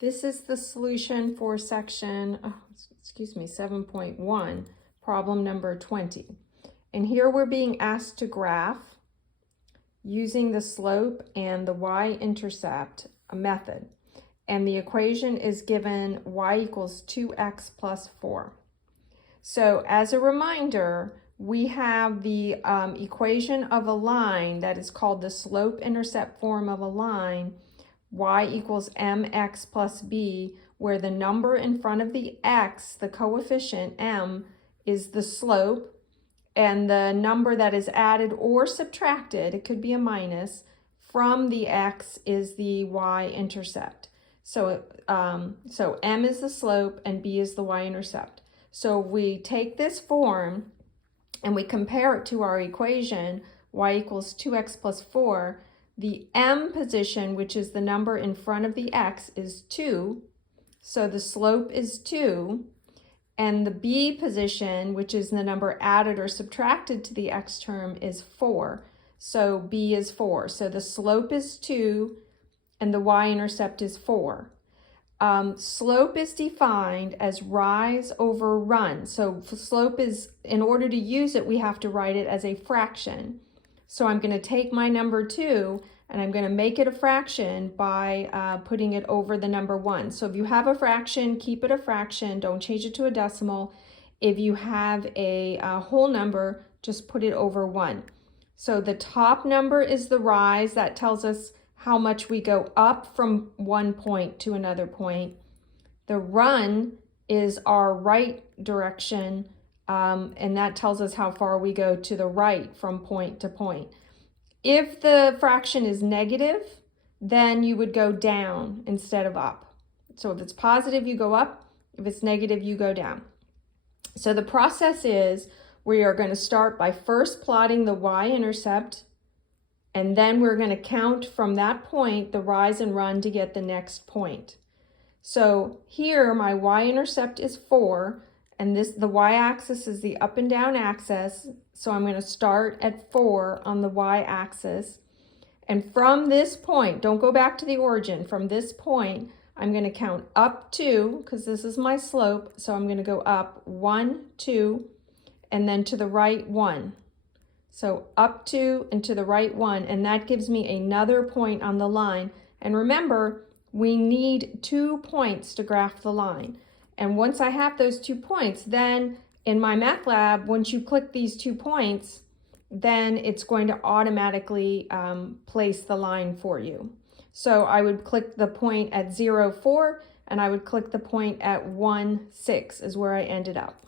This is the solution for section, 7.1, problem number 20. And here we're being asked to graph using the slope and the y-intercept method. And the equation is given y equals 2x plus 4. So as a reminder, we have the equation of a line that is called the slope-intercept form of a line, y equals mx plus b, where the number in front of the x, the coefficient m, is the slope, and the number that is added or subtracted, it could be a minus, from the x is the y-intercept. So m is the slope and b is the y-intercept. So we take this form and we compare it to our equation, y equals 2x plus 4, the m position, which is the number in front of the x, is 2. So the slope is 2. And the b position, which is the number added or subtracted to the x term, is 4. So b is 4. So the slope is 2 and the y-intercept is 4. Slope is defined as rise over run. So slope is, in order to use it, we have to write it as a fraction. So I'm going to take my number 2 and I'm going to make it a fraction by putting it over the number 1. So if you have a fraction, keep it a fraction. Don't change it to a decimal. If you have a whole number, just put it over 1. So the top number is the rise. That tells us how much we go up from one point to another point. The run is our right direction, and that tells us how far we go to the right from point to point. If the fraction is negative, then you would go down instead of up. So if it's positive, you go up. If it's negative, you go down. So the process is we are going to start by first plotting the y-intercept, and then we're going to count from that point the rise and run to get the next point. So here my y-intercept is 4, and the y-axis is the up and down axis. So I'm going to start at 4 on the y-axis. And from this point, don't go back to the origin, from this point, I'm going to count up 2, because this is my slope. So I'm going to go up 1, 2, and then to the right 1. So up 2 and to the right 1, and that gives me another point on the line. And remember, we need 2 points to graph the line. And once I have those 2 points, then in MyMathLab, once you click these 2 points, then it's going to automatically place the line for you. So I would click the point at 0, 4, and I would click the point at 1, 6 is where I ended up.